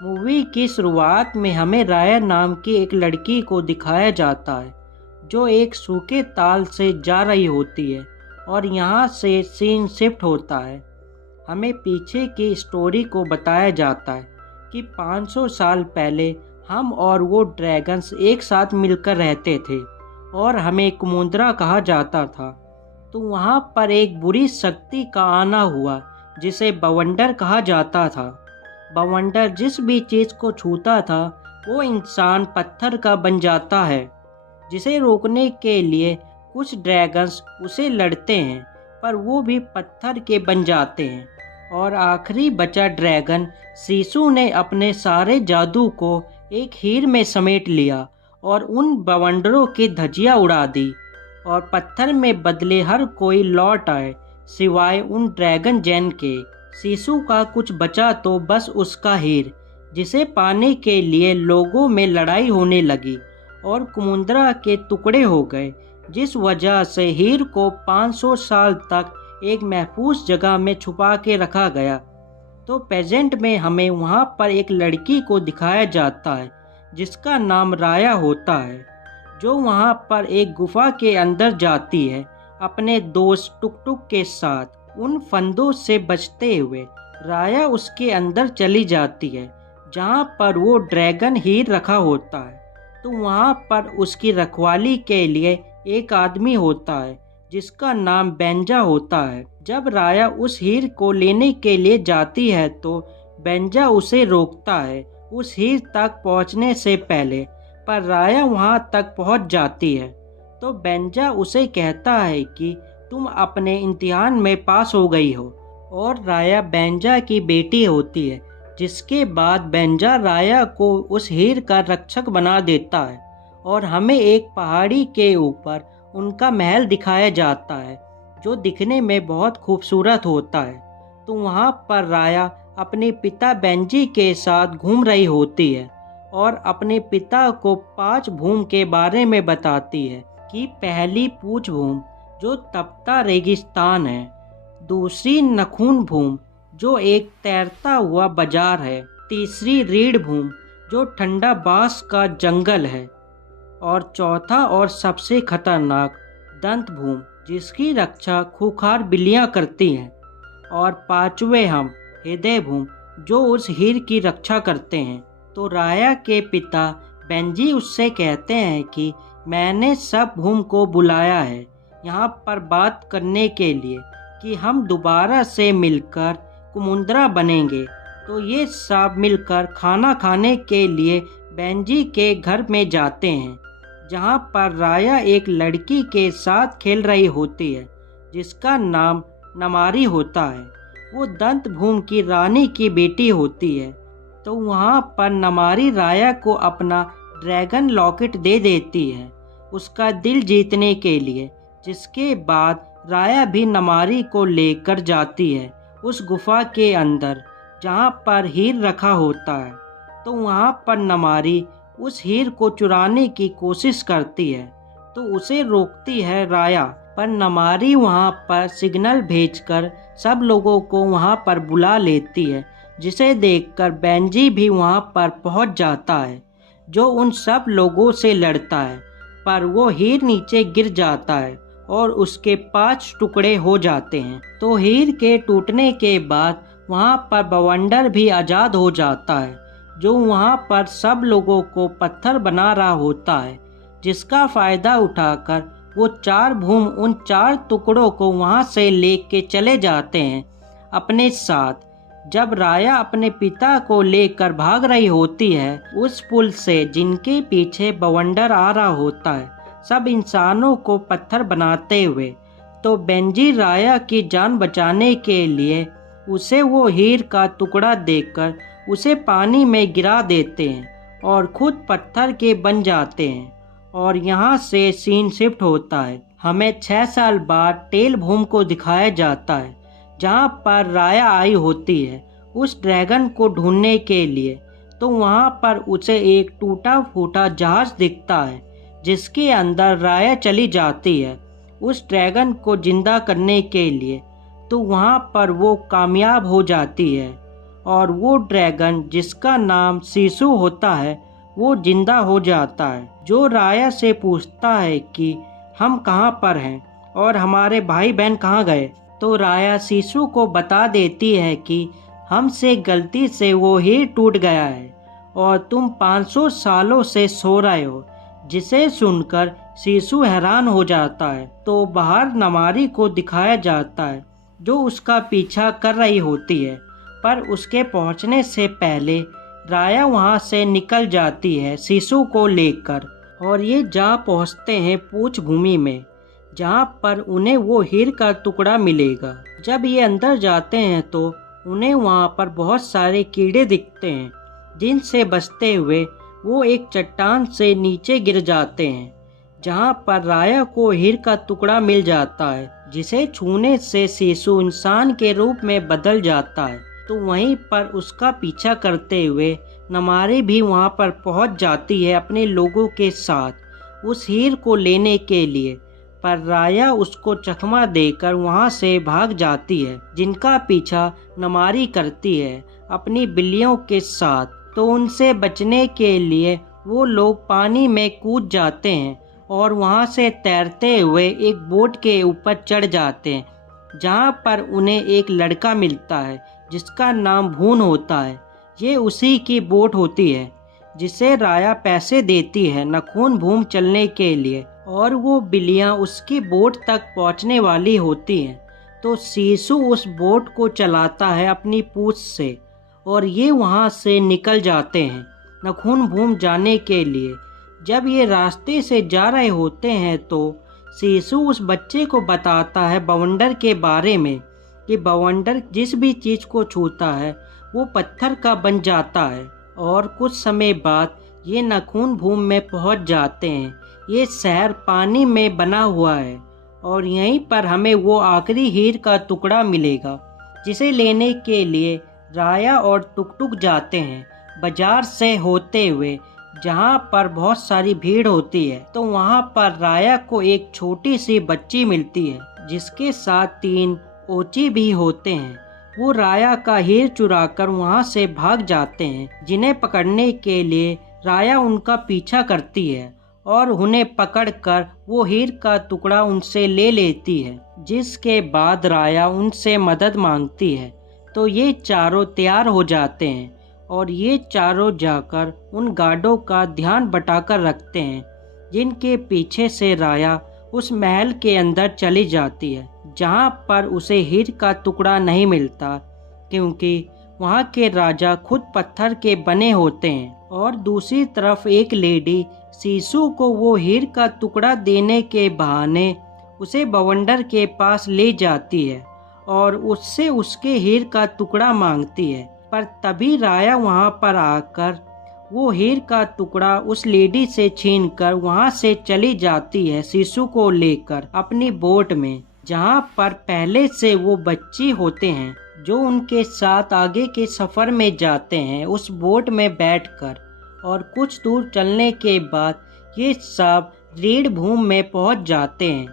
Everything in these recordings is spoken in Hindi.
मूवी की शुरुआत में हमें राया नाम की एक लड़की को दिखाया जाता है जो एक सूखे ताल से जा रही होती है और यहाँ से सीन शिफ्ट होता है। हमें पीछे की स्टोरी को बताया जाता है कि 500 साल पहले हम और वो ड्रैगन्स एक साथ मिलकर रहते थे और हमें कुमुंद्रा कहा जाता था। तो वहाँ पर एक बुरी शक्ति का आना हुआ जिसे बवंडर कहा जाता था। बवंडर जिस भी चीज़ को छूता था वो इंसान पत्थर का बन जाता है, जिसे रोकने के लिए कुछ ड्रैगन्स उसे लड़ते हैं पर वो भी पत्थर के बन जाते हैं। और आखिरी बचा ड्रैगन सीसू ने अपने सारे जादू को एक हीर में समेट लिया और उन बवंडरों की धज्जियां उड़ा दी और पत्थर में बदले हर कोई लौट आए सिवाय उन ड्रैगन जैन के। सीसू का कुछ बचा तो बस उसका हीर, जिसे पाने के लिए लोगों में लड़ाई होने लगी और कुमुंद्रा के टुकड़े हो गए, जिस वजह से हीर को 500 साल तक एक महफूज जगह में छुपा के रखा गया। तो प्रेजेंट में हमें वहाँ पर एक लड़की को दिखाया जाता है जिसका नाम राया होता है, जो वहाँ पर एक गुफा के अंदर जाती है अपने दोस्त टुक टुक के साथ। उन फंदों से बचते हुए राया उसके अंदर चली जाती है जहाँ पर वो ड्रैगन हीर रखा होता है। तो वहाँ पर उसकी रखवाली के लिए एक आदमी होता है जिसका नाम बेंजा होता है। जब राया उस हीर को लेने के लिए जाती है तो बेंजा उसे रोकता है उस हीर तक पहुँचने से पहले, पर राया वहाँ तक पहुँच जाती है। तो बेंजा उसे कहता है कि तुम अपने इम्तिहान में पास हो गई हो, और राया बेंजा की बेटी होती है, जिसके बाद बेंजा राया को उस हीर का रक्षक बना देता है और हमें एक पहाड़ी के ऊपर उनका महल दिखाया जाता है जो दिखने में बहुत खूबसूरत होता है। तो वहाँ पर राया अपने पिता बेंजी के साथ घूम रही होती है और अपने पिता को 5 भूम के बारे में बताती है कि पहली पूछ भूम जो तपता रेगिस्तान है, दूसरी नखून भूम जो एक तैरता हुआ बाजार है, तीसरी रीढ़ भूम जो ठंडा बांस का जंगल है, और चौथा और सबसे खतरनाक दंत भूम जिसकी रक्षा खूंखार बिल्लियां करती हैं, और पांचवें हम हृदय भूम जो उस हीर की रक्षा करते हैं। तो राया के पिता बेंजी उससे कहते हैं कि मैंने सब भूम को बुलाया है यहाँ पर बात करने के लिए कि हम दोबारा से मिलकर कुमुंद्रा बनेंगे। तो ये सब मिलकर खाना खाने के लिए बेंजी के घर में जाते हैं, जहाँ पर राया एक लड़की के साथ खेल रही होती है जिसका नाम नमारी होता है। वो दंत भूम की रानी की बेटी होती है। तो वहाँ पर नमारी राया को अपना ड्रैगन लॉकेट दे देती है उसका दिल जीतने के लिए, जिसके बाद राया भी नमारी को लेकर जाती है उस गुफा के अंदर जहाँ पर हीर रखा होता है। तो वहाँ पर नमारी उस हीर को चुराने की कोशिश करती है तो उसे रोकती है राया, पर नमारी वहाँ पर सिग्नल भेजकर सब लोगों को वहाँ पर बुला लेती है, जिसे देखकर बेंजी भी वहाँ पर पहुँच जाता है जो उन सब लोगों से लड़ता है, पर वो हीर नीचे गिर जाता है और उसके 5 टुकड़े हो जाते हैं। तो हीर के टूटने के बाद वहाँ पर बवंडर भी आज़ाद हो जाता है जो वहाँ पर सब लोगों को पत्थर बना रहा होता है, जिसका फ़ायदा उठाकर वो 4 भूम उन 4 टुकड़ों को वहाँ से लेके चले जाते हैं अपने साथ। जब राया अपने पिता को लेकर भाग रही होती है उस पुल से जिनके पीछे बवंडर आ रहा होता है सब इंसानों को पत्थर बनाते हुए, तो बेंजी राया की जान बचाने के लिए उसे वो हीर का टुकड़ा देकर उसे पानी में गिरा देते हैं और खुद पत्थर के बन जाते हैं। और यहाँ से सीन शिफ्ट होता है। हमें 6 साल बाद टेल भूम को दिखाया जाता है जहाँ पर राया आई होती है उस ड्रैगन को ढूंढने के लिए। तो वहाँ पर उसे एक टूटा फूटा जहाज दिखता है जिसके अंदर राया चली जाती है उस ड्रैगन को जिंदा करने के लिए। तो वहाँ पर वो कामयाब हो जाती है और वो ड्रैगन जिसका नाम सीसू होता है वो जिंदा हो जाता है, जो राया से पूछता है कि हम कहाँ पर हैं और हमारे भाई बहन कहाँ गए। तो राया सीसू को बता देती है कि हमसे गलती से वो हीर टूट गया है और तुम 500 सालों से सो रहे हो। जिसे सुनकर सीसू हैरान हो जाता है। तो बाहर नमारी को दिखाया जाता है जो उसका पीछा कर रही होती है, पर उसके पहुंचने से पहले राया वहां से निकल जाती है सीसू को लेकर, और ये जा पहुंचते हैं पूछ भूमि में, जहां पर उन्हें वो हीर का टुकड़ा मिलेगा। जब ये अंदर जाते हैं तो उन्हें वहां पर बहुत सारे कीड़े दिखते हैं, जिनसे बचते हुए वो एक चट्टान से नीचे गिर जाते हैं, जहां पर राया को हीर का टुकड़ा मिल जाता है, जिसे छूने से सीसू इंसान के रूप में बदल जाता है। तो वहीं पर उसका पीछा करते हुए नमारी भी वहां पर पहुंच जाती है अपने लोगों के साथ उस हीर को लेने के लिए, पर राया उसको चकमा देकर वहां से भाग जाती है, जिनका पीछा नमारी करती है अपनी बिल्लियों के साथ। तो उनसे बचने के लिए वो लोग पानी में कूद जाते हैं और वहां से तैरते हुए एक बोट के ऊपर चढ़ जाते हैं, जहां पर उन्हें एक लड़का मिलता है जिसका नाम भून होता है। ये उसी की बोट होती है जिसे राया पैसे देती है नखून भूम चलने के लिए, और वो बिल्लियां उसकी बोट तक पहुंचने वाली होती हैं। तो सीसू उस बोट को चलाता है अपनी पूंछ से, और ये वहां से निकल जाते हैं नखून भूम जाने के लिए। जब ये रास्ते से जा रहे होते हैं तो सीसू उस बच्चे को बताता है बवंडर के बारे में, कि बवंडर जिस भी चीज को छूता है वो पत्थर का बन जाता है। और कुछ समय बाद ये नखून भूम में पहुंच जाते हैं। ये शहर पानी में बना हुआ है और यहीं पर हमें वो आखिरी हीर का टुकड़ा मिलेगा, जिसे लेने के लिए राया और टुकटुक जाते हैं बाजार से होते हुए, जहां पर बहुत सारी भीड़ होती है। तो वहां पर राया को एक छोटी सी बच्ची मिलती है, जिसके साथ 3 ओची भी होते हैं। वो राया का हीर चुराकर वहां से भाग जाते हैं, जिन्हें पकड़ने के लिए राया उनका पीछा करती है और उन्हें पकड़कर वो हीर का टुकड़ा उनसे ले लेती है, जिसके बाद राया उनसे मदद मांगती है। तो ये चारों तैयार हो जाते हैं और ये चारों जाकर उन गार्डों का ध्यान बटाकर रखते हैं, जिनके पीछे से राया उस महल के अंदर चली जाती है, जहां पर उसे हीर का टुकड़ा नहीं मिलता, क्योंकि वहां के राजा खुद पत्थर के बने होते हैं। और दूसरी तरफ एक लेडी सीसू को वो हीर का टुकड़ा देने के बहाने उसे बवंडर के पास ले जाती है और उससे उसके हीर का टुकड़ा मांगती है। पर तभी राया वहां पर आकर वो हीर का टुकड़ा उस लेडी से छीनकर वहां से चली जाती है सीसू को लेकर अपनी बोट में, जहां पर पहले से वो बच्ची होते हैं जो उनके साथ आगे के सफर में जाते हैं उस बोट में बैठकर। और कुछ दूर चलने के बाद ये सब रीढ़ भूमि में पहुंच जाते हैं,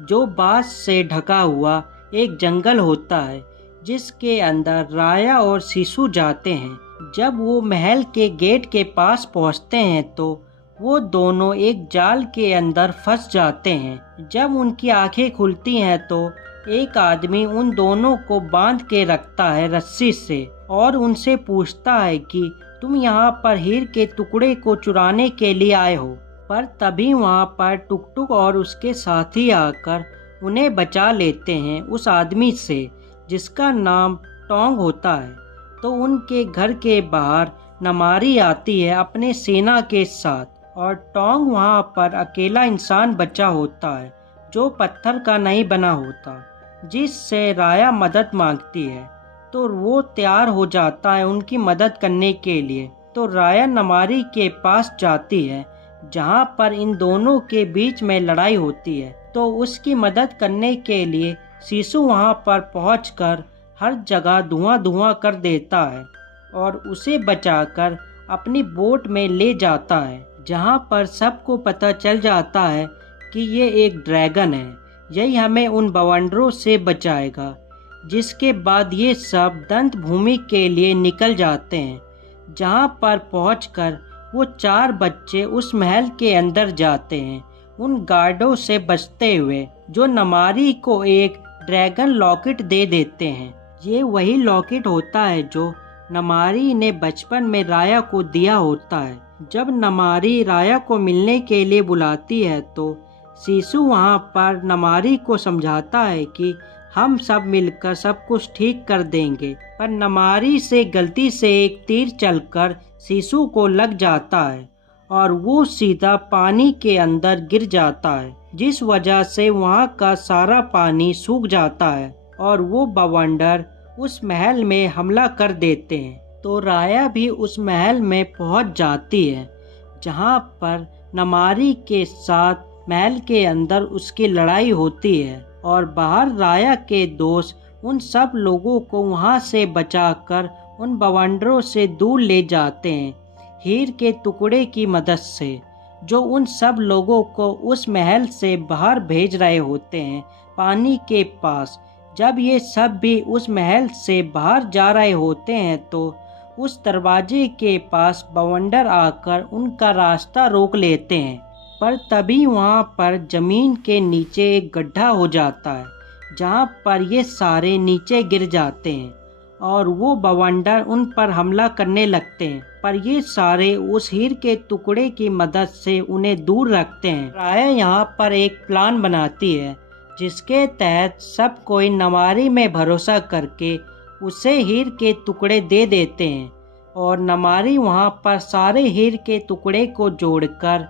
जो बांस से ढका हुआ एक जंगल होता है, जिसके अंदर राया और सीसू जाते हैं। जब वो महल के गेट के पास पहुंचते हैं तो वो दोनों एक जाल के अंदर फंस जाते हैं। जब उनकी आंखें खुलती हैं तो एक आदमी उन दोनों को बांध के रखता है रस्सी से और उनसे पूछता है कि तुम यहाँ पर हीर के टुकड़े को चुराने के लिए आए हो। पर तभी वहाँ पर टुकटुक और उसके साथी आकर उन्हें बचा लेते हैं उस आदमी से, जिसका नाम टोंग होता है। तो उनके घर के बाहर नमारी आती है अपने सेना के साथ, और टोंग वहाँ पर अकेला इंसान बचा होता है जो पत्थर का नहीं बना होता, जिससे राया मदद मांगती है। तो वो तैयार हो जाता है उनकी मदद करने के लिए। तो राया नमारी के पास जाती है जहाँ पर इन दोनों के बीच में लड़ाई होती है। तो उसकी मदद करने के लिए सीसू वहाँ पर पहुंचकर हर जगह धुआं धुआं कर देता है और उसे बचाकर अपनी बोट में ले जाता है, जहाँ पर सबको पता चल जाता है कि ये एक ड्रैगन है, यही हमें उन बवंडरों से बचाएगा। जिसके बाद ये सब दंत भूमि के लिए निकल जाते हैं, जहाँ पर पहुंचकर वो 4 बच्चे उस महल के अंदर जाते हैं, उन गार्डों से बचते हुए, जो नमारी को एक ड्रैगन लॉकेट दे देते हैं। ये वही लॉकेट होता है जो नमारी ने बचपन में राया को दिया होता है। जब नमारी राया को मिलने के लिए बुलाती है तो शिशु वहाँ पर नमारी को समझाता है कि हम सब मिलकर सब कुछ ठीक कर देंगे, पर नमारी से गलती से एक तीर चलकर शिशु को लग जाता है और वो सीधा पानी के अंदर गिर जाता है, जिस वजह से वहाँ का सारा पानी सूख जाता है और वो बवंडर उस महल में हमला कर देते हैं। तो राया भी उस महल में पहुँच जाती है, जहाँ पर नमारी के साथ महल के अंदर उसकी लड़ाई होती है और बाहर राया के दोस्त उन सब लोगों को वहाँ से बचाकर उन बवंडरों से दूर ले जाते हैं हीर के टुकड़े की मदद से, जो उन सब लोगों को उस महल से बाहर भेज रहे होते हैं पानी के पास। जब ये सब भी उस महल से बाहर जा रहे होते हैं तो उस दरवाजे के पास बवंडर आकर उनका रास्ता रोक लेते हैं, पर तभी वहाँ पर जमीन के नीचे एक गड्ढा हो जाता है, जहाँ पर ये सारे नीचे गिर जाते हैं और वो बवंडर उन पर हमला करने लगते हैं, पर ये सारे उस हीर के टुकड़े की मदद से उन्हें दूर रखते हैं। राया यहाँ पर एक प्लान बनाती है, जिसके तहत सब कोई नमारी में भरोसा करके उसे हीर के टुकड़े दे देते हैं और नमारी वहाँ पर सारे हीर के टुकड़े को जोड़कर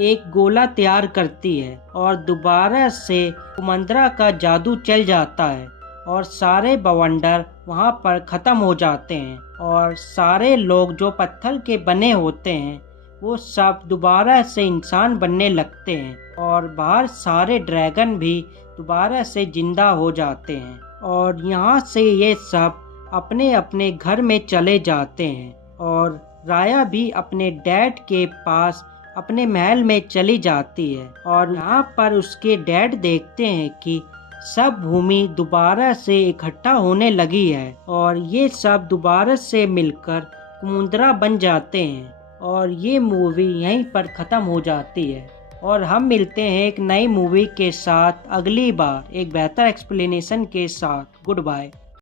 एक गोला तैयार करती है और दोबारा से कुमंदरा का जादू चल जाता है और सारे बवंडर वहाँ पर ख़त्म हो जाते हैं और सारे लोग जो पत्थर के बने होते हैं वो सब दोबारा से इंसान बनने लगते हैं और बाहर सारे ड्रैगन भी दोबारा से जिंदा हो जाते हैं और यहाँ से ये सब अपने अपने घर में चले जाते हैं और राया भी अपने डैड के पास अपने महल में चली जाती है और यहाँ पर उसके डैड देखते हैं कि सब भूमि दोबारा से इकट्ठा होने लगी है और ये सब दोबारा से मिलकर कुमुंदरा बन जाते हैं और ये मूवी यहीं पर ख़त्म हो जाती है और हम मिलते हैं एक नई मूवी के साथ अगली बार एक बेहतर एक्सप्लेनेशन के साथ। Good bye.